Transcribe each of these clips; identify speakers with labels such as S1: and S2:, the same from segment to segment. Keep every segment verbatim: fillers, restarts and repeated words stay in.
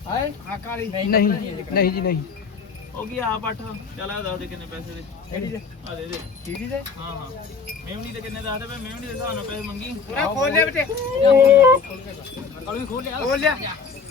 S1: ਹਾਏ ਆ ਕਾਲੀ
S2: ਨਹੀਂ ਨਹੀਂ ਜੀ ਨਹੀਂ
S3: ਉਹ ਕੀ ਆ ਪੱਠ ਚੱਲ ਆ ਦੱਸ ਦੇ ਕਿੰਨੇ ਪੈਸੇ ਦੇ
S1: ਕਿਹੜੀ ਦੇ
S3: ਆ ਦੇ ਦੇ
S1: ਕਿਹੜੀ ਦੇ
S3: ਹਾਂ ਹਾਂ ਮੇਵਣੀ ਦੇ ਕਿੰਨੇ ਦੱਸ ਦੇ ਮੈਂ ਮੇਵਣੀ ਦੇ ਹਿਸਾਬ ਨਾਲ ਪੈਸੇ ਮੰਗੀ
S1: ਪੂਰਾ ਖੋਲ ਲੈ ਬੇਟੇ ਕਾਲੀ ਖੋਲ ਲਿਆ ਖੋਲ ਲਿਆ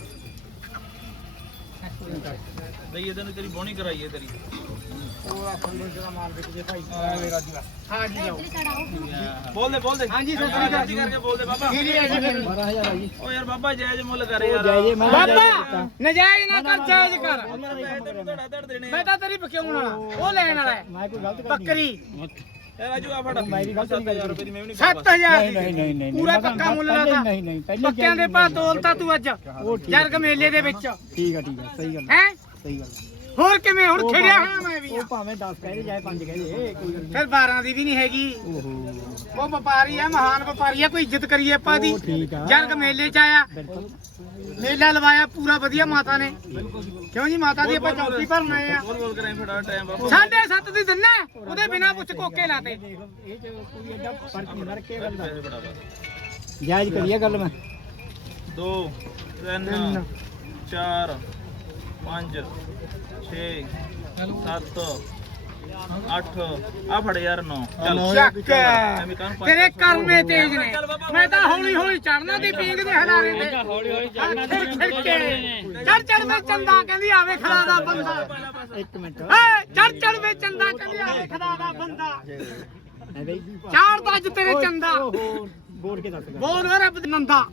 S3: ਦਈਏ ਤੈਨੂੰ ਤੇਰੀ ਬੋਣੀ ਕਰਾਈਏ ਤੇਰੀ
S1: ਪੂਰਾ ਖੰਡੋ ਜਿਹੜਾ ਮਾਲ ਵਿਕ ਜੇ ਭਾਈ ਮੇਰਾ ਜੀ ਹਾਂ ਜੀ ਜਾਓ
S3: ਬੋਲ ਦੇ ਬੋਲ ਦੇ
S1: ਹਾਂਜੀ ਸਤਿ ਸ੍ਰੀ ਅਕਾਲ
S3: ਜੀ ਕਰਕੇ ਬੋਲ ਦੇ ਬਾਬਾ
S1: ਕਿਹੜੀ ਹੈ ਜੀ ਫਿਰ
S2: ਬਾਰਾਂ ਹਜ਼ਾਰ ਆ ਜੀ
S3: ਓ ਯਾਰ ਬਾਬਾ ਜਾਇਜ਼ ਮੁੱਲ ਕਰ ਯਾਰ
S2: ਜਾਇਜ਼ ਮੈਂ
S1: ਬਾਬਾ ਨਜਾਇਜ਼ ਨਾ ਕਰ ਜਾਇਜ਼ ਕਰ
S3: ਤੈਨੂੰ ਧੜਾ ਧੜ ਦੇਣੇ
S1: ਮੈਂ ਤਾਂ ਤੇਰੀ ਬਕਿਉਣ ਵਾਲਾ ਉਹ ਲੈਣ ਵਾਲਾ ਹੈ
S2: ਮੈਂ ਕੋਈ ਗਲਤ
S1: ਬੱਕਰੀ
S3: ਇਹ ਰਾਜੂ ਆ ਫੜ
S2: ਮੇਰੀ ਗਲਤ ਨਹੀਂ
S3: ਹਜ਼ਾਰ ਰੁਪਏ ਦੀ ਮੇਵਣੀ
S1: ਸੱਤ ਹਜ਼ਾਰ ਦੀ
S2: ਨਹੀਂ ਨਹੀਂ ਨਹੀਂ
S1: ਪੂਰਾ ਪੱਕਾ ਮੁੱਲ ਲਾਦਾ
S2: ਨਹੀਂ ਨਹੀਂ ਪਹਿਲੇ
S1: ਪੱਕਿਆਂ ਦੇ ਭਾਅ ਤੋਲਤਾ ਤੂੰ ਅੱਜ ਜਰਗ ਮੇਲੇ ਦੇ ਵਿੱਚ
S2: ਠੀਕ ਆ ਠੀਕ ਆ ਸਹੀ ਗੱਲ
S1: ਹੈ
S2: ਸਹੀ ਗੱਲ
S1: ਹੋਰ ਕਿਵੇਂ ਹੁਣ ਖੜਿਆ ਹਾਂ ਮੈਂ ਵੀ
S2: ਉਹ ਭਾਵੇਂ ਦਸ ਕਹਿ ਦੇ ਜਾਏ ਪੰਜ ਕਹਿ ਦੇ ਕੋਈ ਗੱਲ
S1: ਫਿਰ ਬਾਰਾਂ ਦੀ ਵੀ ਨਹੀਂ ਹੈਗੀ
S2: ਓਹੋ
S1: ਉਹ ਵਪਾਰੀ ਆ ਮਹਾਨ ਵਪਾਰੀ ਆ ਕੋਈ ਇੱਜ਼ਤ ਕਰੀਏ ਆਪਾਂ ਦੀ
S2: ਉਹ ਠੀਕ ਆ
S1: ਜਰਗ ਮੇਲੇ ਚ ਆਇਆ
S2: ਬਿਲਕੁਲ
S1: ਮੇਲਾ ਲਵਾਇਆ ਪੂਰਾ ਵਧੀਆ ਮਾਤਾ ਨੇ ਕਿਉਂ ਜੀ ਮਾਤਾ ਦੀ ਆਪਾਂ ਚੌਥੀ ਭਰਨ ਆਏ ਆ
S3: ਬੋਲ ਬੋਲ ਕਰਾਂ ਫੜਾ ਟਾਈਮ ਬਾਬਾ
S1: ਸਾਢੇ ਸੱਤ ਦੀ ਦਿੰਨਾ ਉਹਦੇ ਬਿਨਾ ਪੁੱਛ ਕੋਕੇ ਲਾਤੇ
S2: ਦੇਖ ਇਹ ਚ ਕੋਈ ਐਡਾ ਫਰਕ ਨਹੀਂ ਮਰ ਕੇ ਗੱਲ ਦਾ
S3: ਪੈਸੇ ਫੜਾ ਬਸ
S2: ਜਾਇਜ਼ ਕਰੀਏ ਗੱਲ ਮੈਂ
S3: ਦੋ ਤਿੰਨ ਚਾਰ ਪੰਜ ਛੇ ਸੱਤ ਅੱਠ ਆ ਫੜ ਯਾਰ ਨੌ ਚੱਲ
S1: ਚੱਕ
S3: ਐਵੇਂ ਕਾਹਨੂੰ ਪੰਜ
S1: ਤੇਰੇ ਕਰਮੇ ਤੇਜ ਨੇ ਮੈਂ ਤਾਂ ਹੌਲੀ ਹੌਲੀ ਚੜਨਾ ਦੀ ਪੀਂਗ ਦੇ ਹਲਾਰੇ ਤੇ
S3: ਹੌਲੀ ਹੌਲੀ
S1: ਚੜ ਚੜ ਵੇ ਚੰਦਾ ਕਹਿੰਦੀ ਆਵੇ ਖੜਾ ਦਾ ਬੰਦਾ
S2: ਇੱਕ ਮਿੰਟ
S1: ਏ ਚੜ ਚੜ ਵੇ ਚੰਦਾ ਕਹਿੰਦੀ ਆਵੇ ਖੜਾ ਦਾ ਬੰਦਾ
S2: ਹੈ ਬਈ
S1: ਚਾਰ ਤਾਂ ਅੱਜ ਤੇਰੇ ਚੰਦਾ
S2: ਓਹੋ ਬੋਲ ਕੇ ਦੱਸ ਗੱਲ
S1: ਬੋਲ ਵੇ ਰੱਬ ਦੀ ਨੰਦਾ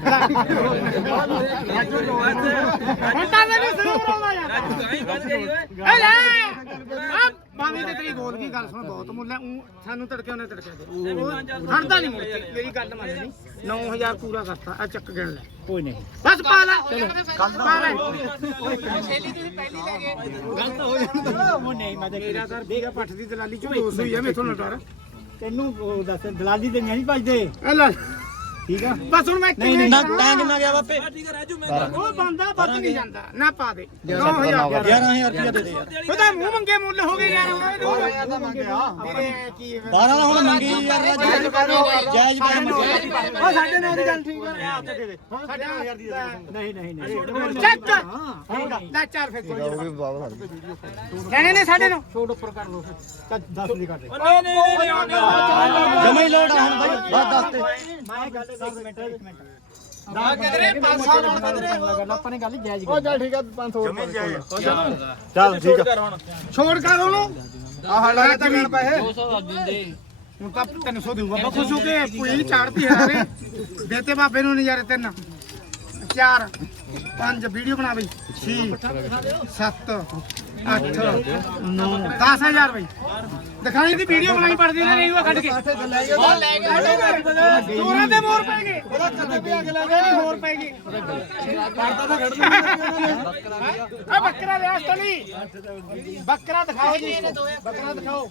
S1: ਹੁਣ ਤਾਂ ਮੈਨੂੰ ਸਰੂਰ ਆਉਂਦਾ ਯਾਰ ਏ ਲੈ ਆ ਬਾਵੇਂ ਤੇ ਤੇਰੀ ਬੋਲ ਕੀ ਗੱਲ ਸੁਣ ਬਹੁਤ ਮੁੱਲ ਹੈ ਊਂ ਸਾਨੂੰ ਤੜਕੇ ਉਹਨੇ ਤੜਕੇ ਦੇ ਖੜਦਾ ਨਹੀਂ ਮੁੜ ਕੇ ਮੇਰੀ ਗੱਲ ਮੰਨ ਲਈ ਨੌ ਹਜ਼ਾਰ ਪੂਰਾ ਕਰਤਾ ਆ ਚੱਕ ਗਿਣ ਲੈ
S2: ਕੋਈ ਨਹੀਂ
S1: ਬਸ ਪਾ ਲੈ ਪਾ ਲੈ ਸ਼ੈਲੀ ਤੁਸੀਂ ਪਹਿਲੀ ਲੈ ਗਏ
S2: ਗਲਤ ਹੋ ਜਾਂਦਾ ਉਹ ਨਹੀਂ ਮੈਂ
S1: ਮੇਰਾ ਸਰ ਦੇਗਾ ਪੱਠ ਦੀ ਦਲਾਲੀ ਚੋਂ ਦੋ ਸੌ ਹੀ ਆ ਮੇਥੋਂ ਨਾ ਡਰ
S2: ਤੈਨੂੰ ਉਹ ਦੱਸ ਦਲਾਲੀ ਤੇ ਨਹੀਂ ਭਜਦੇ
S1: ਇਹ ਲੈ
S2: ਠੀਕ ਆ
S1: ਬਸ ਹੁਣ ਮੈਂ
S2: ਨਹੀਂ ਨਹੀਂ
S1: ਕਿਵੇਂ
S2: ਤਾਂ ਕਿੰਨਾ ਗਿਆ ਬਾਪੇ
S3: ਠੀਕ ਹੈ ਰਾਜੂ ਮੈਂ
S1: ਉਹ ਬੰਦਾ ਵੱਧ ਨਹੀਂ ਜਾਂਦਾ ਨਾ ਪਾ ਦੇ ਨੌ ਹਜ਼ਾਰ
S2: ਗਿਆਰਾਂ ਹਜ਼ਾਰ ਰੁਪਇਆ ਦੇ ਦੇ ਯਾਰ
S1: ਉਹਦਾ ਮੂੰਹ ਮੰਗੇ ਮੁੱਲ ਹੋ ਗਏ ਯਾਰ ਉਹਨਾਂ ਦੇ ਦੋ ਤਾਂ ਮੰਗਿਆ ਵੀਰੇ ਕੀ
S2: ਬਾਰਾਂ ਦਾ ਹੁਣ ਮੰਗੀ ਯਾਰ ਜਾਇਜ਼ ਜਾਇਜ਼ ਪੈਸੇ
S1: ਉਹ ਸਾਡੇ ਨਾਲ ਦੀ ਗੱਲ ਠੀਕ ਹੈ
S2: ਸਾਡੇ ਹਜ਼ਾਰ ਦੀ ਨਹੀਂ ਨਹੀਂ ਨਹੀਂ
S1: ਚੱਕ ਲੈ ਚਾਰ ਫਿਰ ਕੋਈ ਲੈਣੇ ਨੇ ਸਾਡੇ ਨੂੰ
S2: ਛੋਟ ਉੱਪਰ ਕਰ ਲੋ ਫਿਰ ਦਸ ਦੀ ਕਰ ਦੇ
S3: ਨਹੀਂ ਨਹੀਂ ਨਹੀਂ
S2: ਜਮਾ ਹੀ ਲੋੜ ਆ ਹੁਣ ਬਾਈ ਬਸ ਦੱਸ ਤੇ ਮੈਂ ਗੱਲ ਦਸ ਮਿੰਟ ਇੱਕ ਮਿੰਟ
S1: ਨਾ ਕਿਧਰੇ ਪੰਜ ਸੌ ਨਾਲ ਕਿਧਰੇ
S2: ਗੱਲ ਆਪਾਂ ਨੇ ਗੱਲ ਜਾਇਜ਼
S1: ਉਹ ਚੱਲ ਠੀਕ ਆ ਪੰਜ ਸੌ
S3: ਚੱਲ ਠੀਕ ਕਰ ਹੁਣ
S1: ਛੋੜ ਕਰ ਉਹਨੂੰ ਆਹ ਲੈ ਤਾਂ ਗਣ ਪੈਸੇ ਦੋ ਸੌ ਦਿੰਦੇ ਹੁਣ ਤਾਂ ਤਿੰਨ ਸੌ ਦੇਊਗਾ ਬਾਬਾ ਖੁਸ਼ ਹੋ ਕੇ ਪੂਰੀ ਚਾੜਤੀ ਹਾਰੇ ਦੇਤੇ ਬਾਬੇ ਨੂੰ ਨਜ਼ਾਰੇ ਤਿੰਨ ਚਾਰ ਪੰਜ ਵੀਡੀਓ ਬਣਾ ਬਈ ਛੇ ਸੱਤ ਅੱਠ ਨੌ ਦਸ ਹਜ਼ਾਰ ਬਈ ਦਿਖਾਈ ਦੀ ਵੀਡੀਓ ਬਣਾਈ ਪੜਦੀ ਨਾ ਨਹੀਂ ਉਹ ਕੱਢ ਕੇ ਉਹ ਲੈ ਗਏ ਚੋਰਾਂ ਦੇ ਮੋਰ ਪੈ ਗਏ ਉਹਦਾ ਕੱਢ ਕੇ ਅਗਲਾ ਨਹੀਂ ਹੋਰ ਪੈ ਗਏ ਕਰਦਾ ਤਾਂ ਖੜਦਾ ਆ ਬੱਕਰਾ ਲਿਆ ਸਟਲੀ ਬੱਕਰਾ ਦਿਖਾਓ ਜੀ ਬੱਕਰਾ ਦਿਖਾਓ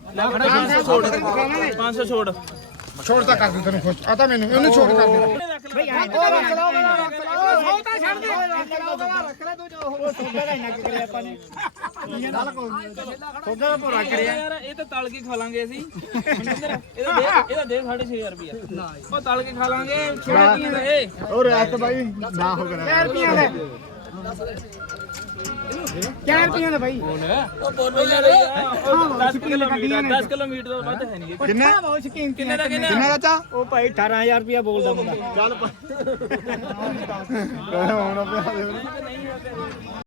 S3: ਪੰਜ ਸੌ ਛੋੜ
S1: ਛੋੜ ਤਾਂ ਕਰ ਦੇ ਤੈਨੂੰ ਖੁਸ਼ ਆ ਤਾਂ ਮੈਨੂੰ ਇਹਨੂੰ ਛੋੜ ਕਰ ਦੇ ਬਈ ਆ ਰੱਖ ਲਾ ਉਹ ਤਾਂ ਛੱਡ ਦੇ ਰੱਖ ਲੈ ਤੂੰ ਉਹ ਸੋਡਾ ਦਾ ਇੰਨਾ ਕੀ ਕਰਿਆ ਆਪਾਂ ਨੇ ਇਹ ਨਾਲ ਕੋ ਸੋਡਾ ਦਾ ਭੋਰਾ ਕਰਿਆ
S3: ਯਾਰ ਇਹ ਤਾਂ ਤਲ ਕੇ ਖਾ ਲਾਂਗੇ ਅਸੀਂ ਇਹਦਾ ਦੇ ਇਹਦਾ ਦੇ ਸਾਢੇ ਛੇ ਹਜ਼ਾਰ ਰੁਪਇਆ ਉਹ ਤਲ ਕੇ ਖਾ ਲਾਂਗੇ ਛੋੜ ਕੀ ਹੈ
S1: ਉਹ ਰਾਤ ਬਾਈ ਨਾ ਹੋ ਕਰਾ ਚਾਰ ਰੁਪਈਆ ਦੇ ਚਾਰ ਰੁਪਈਆ ਦੇ ਬਾਈ
S3: ਉਹ ਬੋਲੋ ਯਾਰ ਦਸ ਕਿਲੋਮੀਟਰ ਦਸ ਕਿਲੋਮੀਟਰ ਤੋਂ ਵੱਧ ਹੈ ਨਹੀਂ
S1: ਕਿੰਨਾ ਬਹੁਤ ਸ਼ਕੀਨ
S3: ਕਿੰਨੇ ਦਾ ਕਿੰਨੇ
S1: ਕਿੰਨਾ ਚਾਚਾ
S2: ਉਹ ਭਾਈ ਅਠਾਰਾਂ ਹਜ਼ਾਰ ਰੁਪਇਆ ਬੋਲਦਾ ਮੁੰਡਾ
S1: ਚੱਲ ਹੁਣ ਪਿਆ